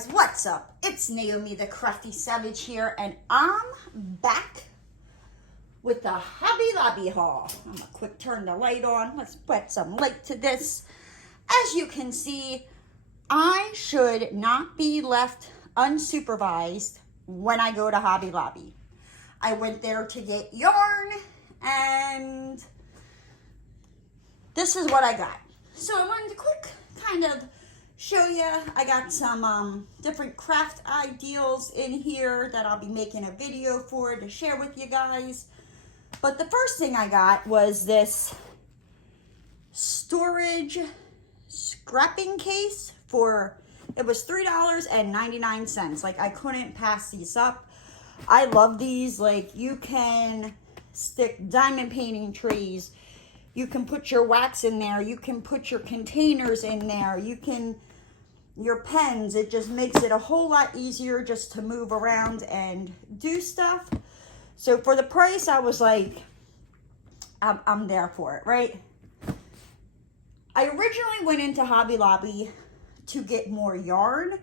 guys, what's up? It's Naomi the Crafty Savage here, and I'm back with the Hobby Lobby haul. I'm gonna quick turn the light on. Let's put some light to this. As you can see, I should not be left unsupervised when I go to Hobby Lobby. I went there to get yarn, and this is what I got. So I wanted to quick kind of show you. I got some different craft ideals in here that I'll be making a video for to share with you guys. But the first thing I got was this storage scrapping case it was $3.99. Like, I couldn't pass these up. I love these. Like, you can stick diamond painting trays. You can put your wax in there. You can put your containers in there. Your pens. It just makes it a whole lot easier just to move around and do stuff. So for the price, I was like, I'm there for it, right? I originally went into Hobby Lobby to get more yarn.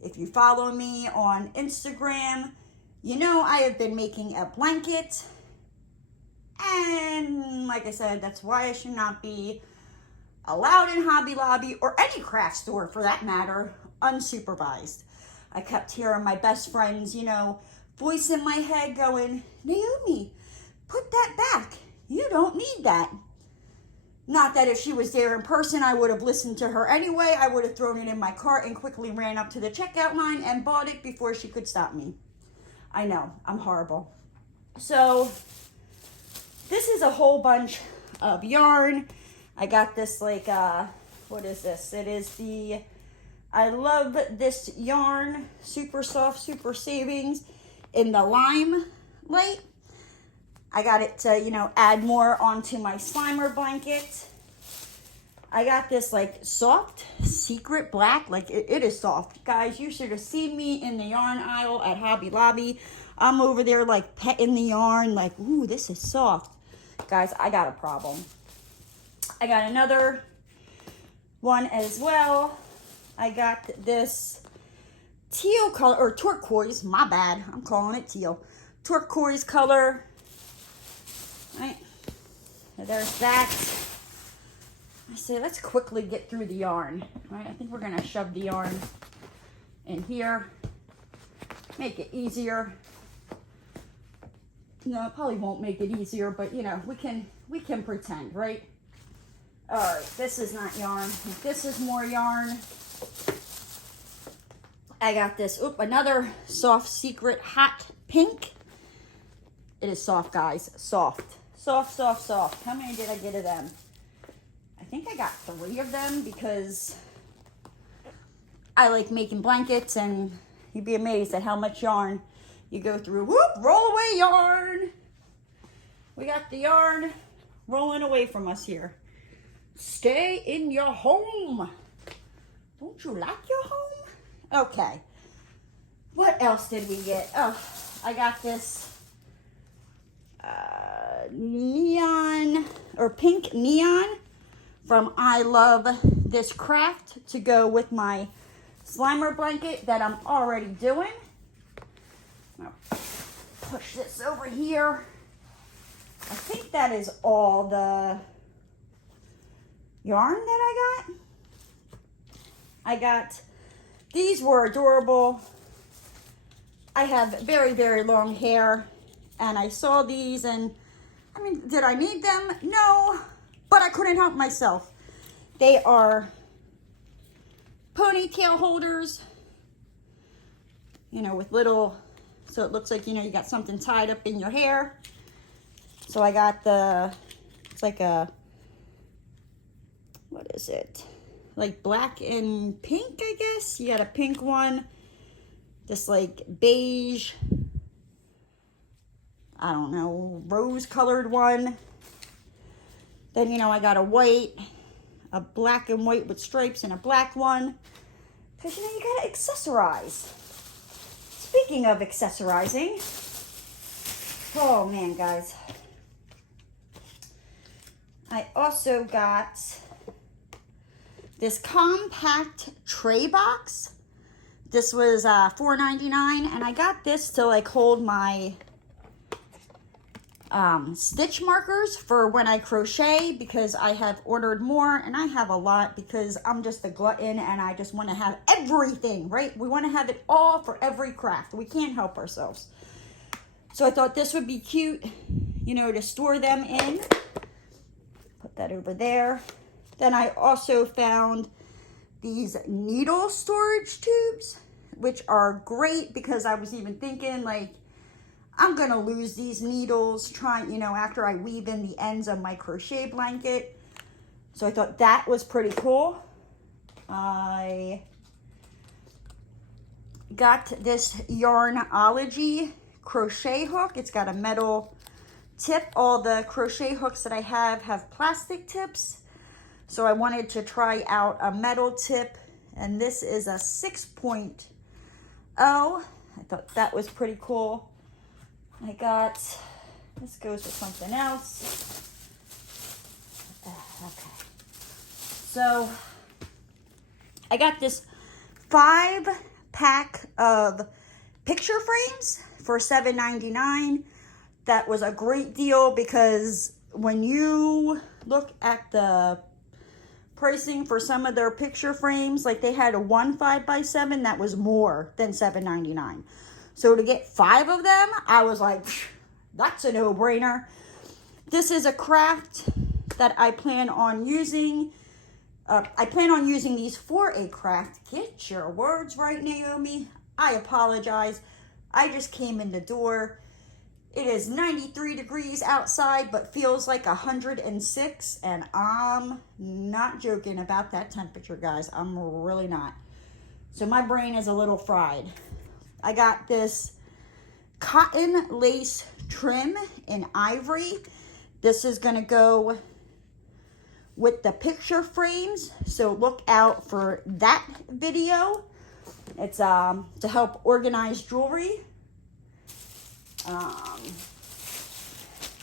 If you follow me on Instagram, you know I have been making a blanket. And like I said, that's why I should not be allowed in Hobby Lobby or any craft store for that matter, unsupervised. I kept hearing my best friends, voice in my head going, Naomi, put that back. You don't need that. Not that if she was there in person, I would have listened to her anyway. I would have thrown it in my cart and quickly ran up to the checkout line and bought it before she could stop me. I know, I'm horrible. So this is a whole bunch of yarn. I got this what is this? It is the I Love This Yarn Super Soft Super Savings in the Lime Light. I got it to, add more onto my Slimer blanket. I got this soft secret black. It is soft. Guys, you should have seen me in the yarn aisle at Hobby Lobby. I'm over there petting the yarn ooh, this is soft. Guys, I got a problem. I got another one as well. I got this teal color, or turquoise, my bad. I'm calling it teal. Turquoise color. Right. There's that. I say, let's quickly get through the yarn. Right. I think we're going to shove the yarn in here. Make it easier. No, it probably won't make it easier, but we can pretend, right? All right, this is not yarn. This is more yarn. I got this, another soft secret hot pink. It is soft, guys, soft. Soft, soft, soft. How many did I get of them? I think I got 3 of them because I like making blankets, and you'd be amazed at how much yarn you go through. Whoop, roll away yarn. We got the yarn rolling away from us here. Stay in your home. Don't you like your home? Okay. What else did we get? Oh, I got this neon or pink neon from I Love This Craft to go with my Slimer blanket that I'm already doing. I'll push this over here. I think that is all the yarn that I got. These were adorable. I have very, very long hair, and I saw these, and I mean, did I need them? No, but I couldn't help myself. They are ponytail holders, with little, so it looks like, you got something tied up in your hair. So I got it's like a, what is it? Like black and pink, I guess. You got a pink one. This beige, I don't know, rose colored one. Then, I got a white, a black and white with stripes, and a black one. Because, you got to accessorize. Speaking of accessorizing, oh man, guys. I also got this compact tray box This was $4.99, and I got this to like hold my stitch markers for when I crochet, because I have ordered more, and I have a lot because I'm just a glutton and I just want to have everything, right? We want to have it all for every craft. We can't help ourselves. So I thought this would be cute, you know, to store them in. Put that over there. Then I also found these needle storage tubes, which are great because I was even thinking like, I'm going to lose these needles trying, you know, after I weave in the ends of my crochet blanket. So I thought that was pretty cool. I got this yarn Ology crochet hook. It's got a metal tip. All the crochet hooks that I have plastic tips. So I wanted to try out a metal tip, and this is a 6.0. I thought that was pretty cool. I got, this goes with something else. Okay. So I got this 5-pack of picture frames for $7.99. That was a great deal because when you look at the pricing for some of their picture frames, like they had a 1 5x7 that was more than $7.99. So to get 5 of them, I was like, that's a no-brainer. This is a craft that I plan on using. I plan on using these for a craft. Get your words right, Naomi. I apologize. I just came in the door. It is 93 degrees outside, but feels like 106. And I'm not joking about that temperature, guys. I'm really not. So my brain is a little fried. I got this cotton lace trim in Ivory. This is going to go with the picture frames, so look out for that video. It's to help organize jewelry.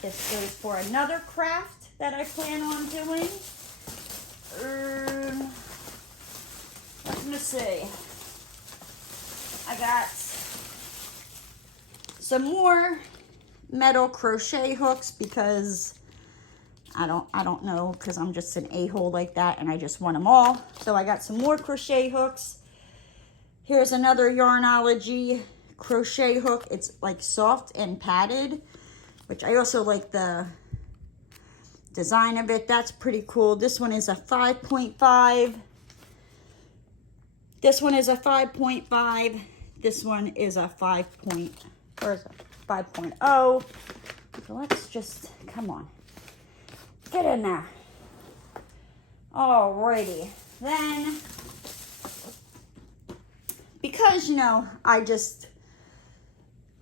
This goes for another craft that I plan on doing. Let me see. I got some more metal crochet hooks because I don't know, because I'm just an a-hole like that and I just want them all. So I got some more crochet hooks. Here's another Yarnology crochet hook. It's like soft and padded, which I also like the design of it. That's pretty cool. This one is a 5.5. This one is a 5.5. This one is a 5.0. So let's just, come on. Get in there. Alrighty. Then, because, you know, I just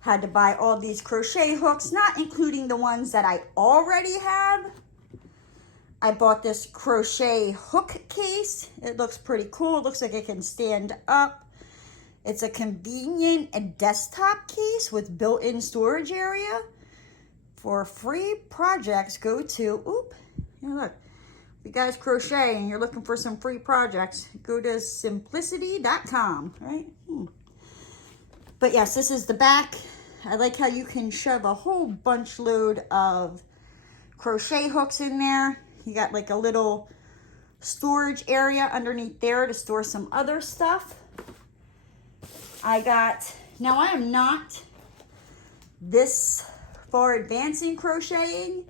had to buy all these crochet hooks, not including the ones that I already have. I bought this crochet hook case. It looks pretty cool. It looks like it can stand up. It's a convenient desktop case with built-in storage area. For free projects, go to, here, look. If you guys crochet and you're looking for some free projects, go to simplicity.com, right? But yes, this is the back. I like how you can shove a whole bunch load of crochet hooks in there. You got like a little storage area underneath there to store some other stuff. Now I am not this far advanced in crocheting,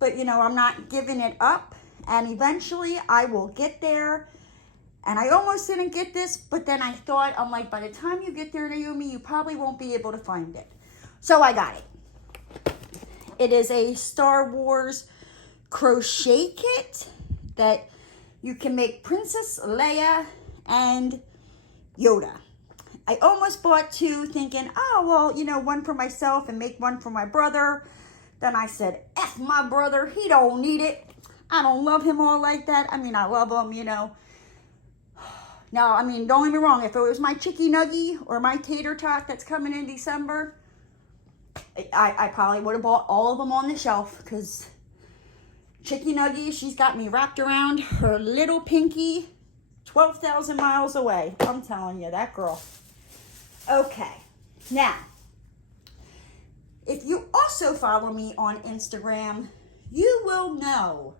but you know, I'm not giving it up, and eventually I will get there. And I almost didn't get this, but then I thought, I'm like, by the time you get there, Naomi, you probably won't be able to find it. So I got it. It is a Star Wars crochet kit that you can make Princess Leia and Yoda. I almost bought 2 thinking, oh, well, you know, one for myself and make one for my brother. Then I said, F my brother, he don't need it. I don't love him all like that. I mean, I love him, you know. Now, I mean, don't get me wrong. If it was my chicky nugget or my tater tot that's coming in December, I probably would have bought all of them on the shelf, because Chicky Nuggie, she's got me wrapped around her little pinky. 12,000 miles away. I'm telling you, that girl. Okay, now, if you also follow me on Instagram, you will know,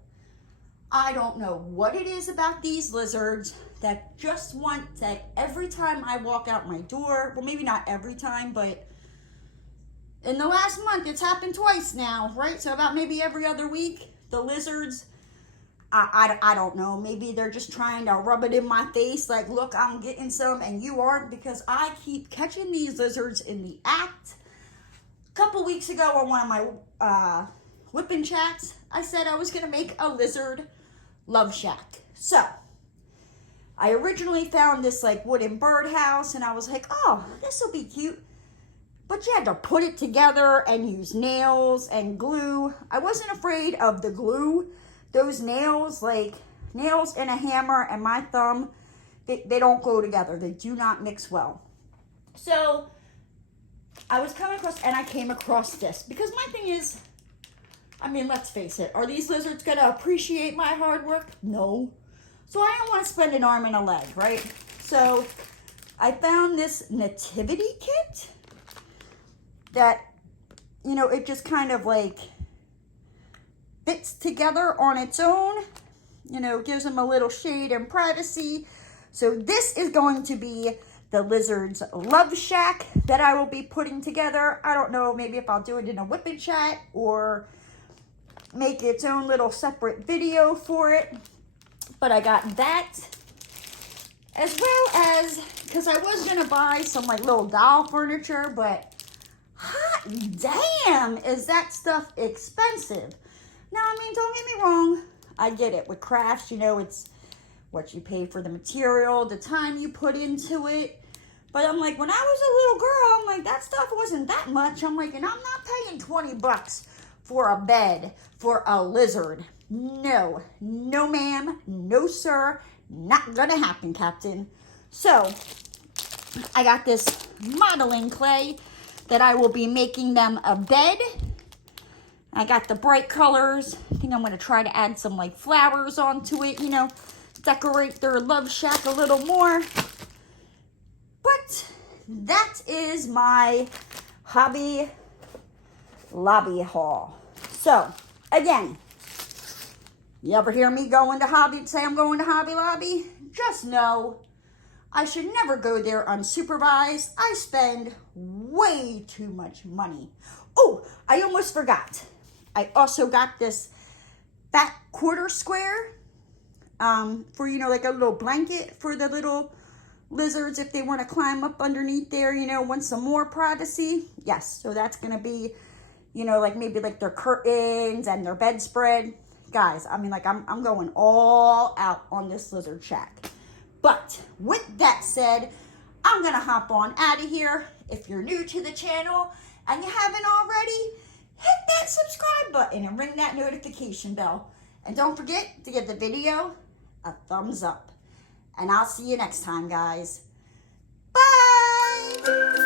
I don't know what it is about these lizards that just want that every time I walk out my door, well, maybe not every time, but in the last month, it's happened twice now, right? So about maybe every other week, the lizards, I don't know, maybe they're just trying to rub it in my face, like, look, I'm getting some and you aren't, because I keep catching these lizards in the act. A couple weeks ago on one of my whipping chats, I said I was going to make a lizard love shack. So, I originally found this like wooden birdhouse and I was like, oh, this will be cute. But you had to put it together and use nails and glue. I wasn't afraid of the glue. Those nails, like nails and a hammer and my thumb, they don't go together. They do not mix well. So I was coming across, and I came across this. Because my thing is, I mean, let's face it. Are these lizards going to appreciate my hard work? No. So I don't want to spend an arm and a leg, right? So I found this Nativity Kit that, you know, it just kind of like fits together on its own, you know, gives them a little shade and privacy. So this is going to be the lizard's love shack that I will be putting together. I don't know, maybe if I'll do it in a whipping chat or make its own little separate video for it. But I got that, as well as, because I was going to buy some like little doll furniture, but hot damn, is that stuff expensive. Now, I mean, don't get me wrong, I get it. With crafts, you know, it's what you pay for the material, the time you put into it. But I'm like, when I was a little girl, I'm like, that stuff wasn't that much. I'm like, and I'm not paying 20 bucks for a bed for a lizard. No, no ma'am, no sir, not gonna happen, Captain. So, I got this modeling clay that I will be making them a bed. I got the bright colors. I think I'm going to try to add some like flowers onto it, you know, decorate their love shack a little more. But that is my Hobby Lobby haul. So, again, you ever hear me say I'm going to Hobby Lobby? Just know I should never go there unsupervised. I spend way too much money. Oh, I almost forgot. I also got this fat quarter square for, you know, like a little blanket for the little lizards if they want to climb up underneath there, you know, want some more privacy. Yes, so that's going to be, you know, like maybe like their curtains and their bedspread. Guys, I mean, like I'm going all out on this lizard shack. But with that said, I'm going to hop on out of here. If you're new to the channel and you haven't already, hit that subscribe button and ring that notification bell. And don't forget to give the video a thumbs up. And I'll see you next time, guys. Bye!